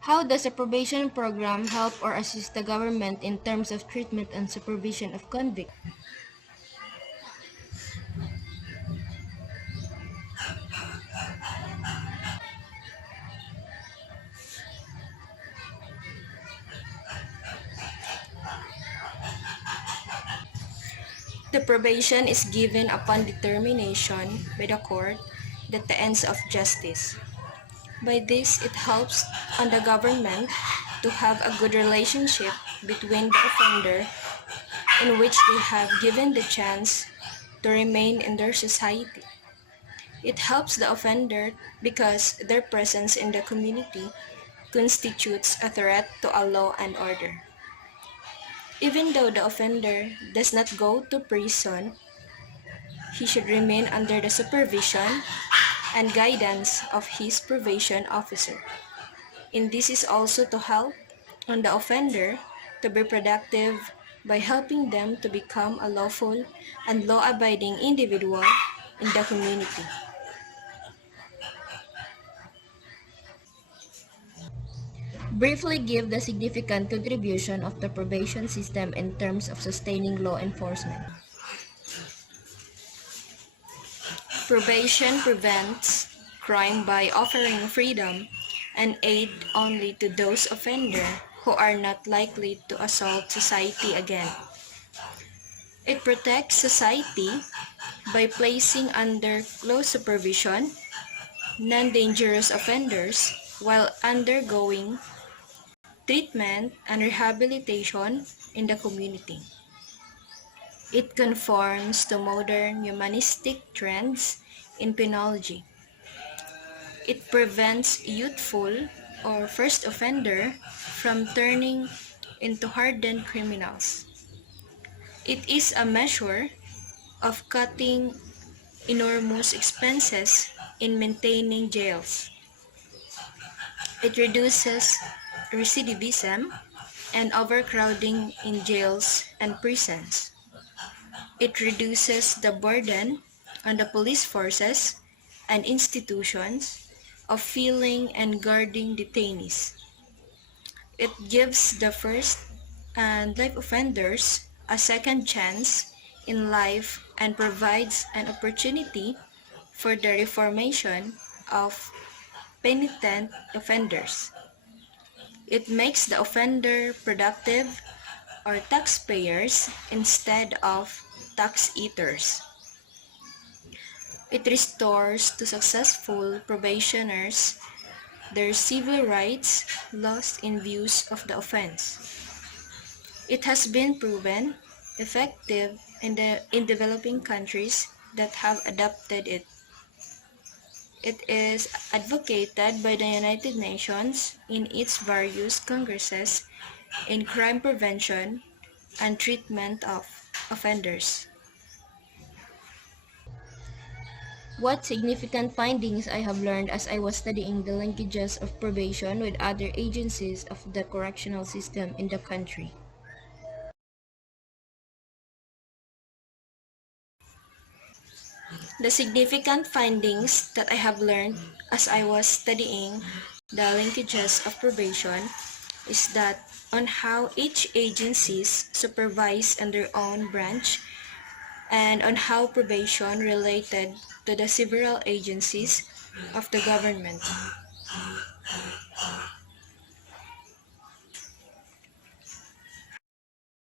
How does a probation program help or assist the government in terms of treatment and supervision of convicts? The probation is given upon determination by the court that the ends of justice. By this, it helps on the government to have a good relationship between the offender in which they have given the chance to remain in their society. It helps the offender because their presence in the community constitutes a threat to a law and order. Even though the offender does not go to prison, he should remain under the supervision and guidance of his probation officer. And this is also to help on the offender to be productive by helping them to become a lawful and law-abiding individual in the community. Briefly give the significant contribution of the probation system in terms of sustaining law enforcement. Probation prevents crime by offering freedom and aid only to those offenders who are not likely to assault society again. It protects society by placing under close supervision non-dangerous offenders while undergoing treatment and rehabilitation in the community. It conforms to modern humanistic trends in penology. It prevents youthful or first offender from turning into hardened criminals. It is a measure of cutting enormous expenses in maintaining jails. It reduces recidivism and overcrowding in jails and prisons. It reduces the burden on the police forces and institutions of filling and guarding detainees. It gives the first and life offenders a second chance in life and provides an opportunity for the reformation of penitent offenders. It makes the offender productive or taxpayers instead of tax eaters. It restores to successful probationers their civil rights lost in views of the offense. It has been proven effective in developing countries that have adopted it. It is advocated by the United Nations in its various congresses in crime prevention and treatment of offenders. What significant findings I have learned as I was studying the linkages of probation with other agencies of the correctional system in the country. The significant findings that I have learned as I was studying the linkages of probation is that on how each agencies supervise in their own branch and on how probation related to the several agencies of the government.